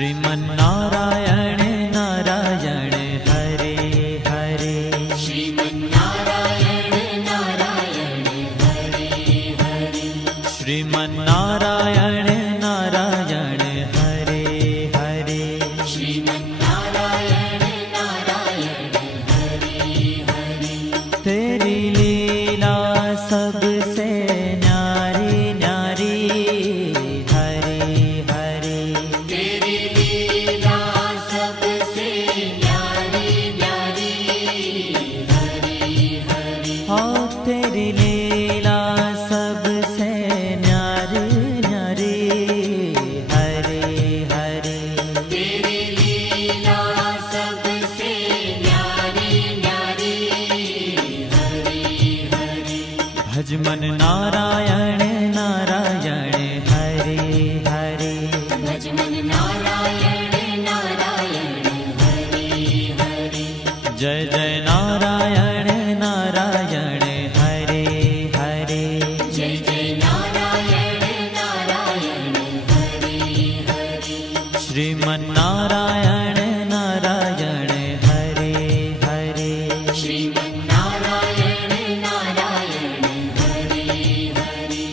श्रीमन्नारायण नारायण हरे हरे। श्रीमन्नारायण नारायण हरे हरे। श्रीमन्नारायण नारायण हरे हरे। श्रीमन्नारायण नारायण हरे हरे। तेरी लीला सबसे न्यारी न्यारी हरे हरे। तेरी लीला सबसे न्यारी न्यारी हरे हरे। हाँ तेरी लीला सबसे न्यारी न्यारी हरे हरे। तेरी लीला सबसे न्यारी न्यारी हरे हरे। भजमन नारायण नारायण हरे हरे। भजमन नारायण नारायण हरे हरे। जय जय नारायण नारायण हरे हरे। जय जय नारायण नारायण हरे हरे। श्रीमन्नारायण नारायण हरे हरे। श्रीमन्नारायण नारायण हरे हरे।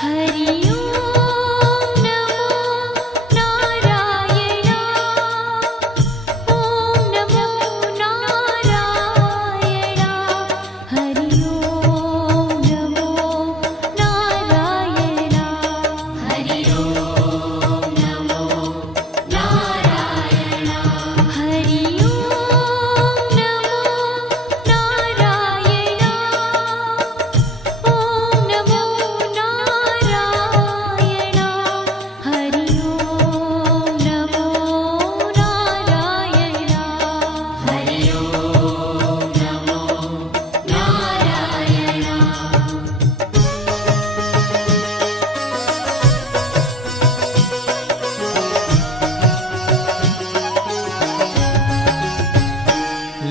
हरि ओम नमो नारायण। ओम नमो नारायण। हरि ओम नमो नारायण। हरि ओम नमो नारायण। हरि ओम नमो नारायण। ओम नमो नारायण। हरि ओम नमो नारायण। हरि ओम नमो नारायण।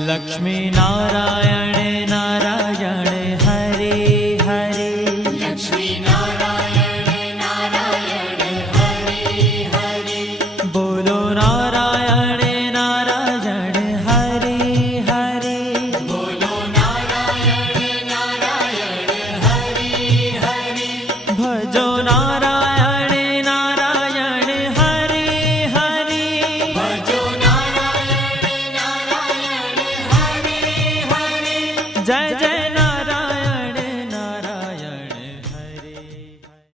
लक्ष्मी नारायण नारायण हरे हरे। लक्ष्मी नारायण नारायण हरे हरे। बोलो नारायण नारायण हरे हरे। बोलो नारायण नारायण हरे हरे। भजो नारायण नारायण हरे हरे। भजो नारायण नारायण हरे हरे। जय जय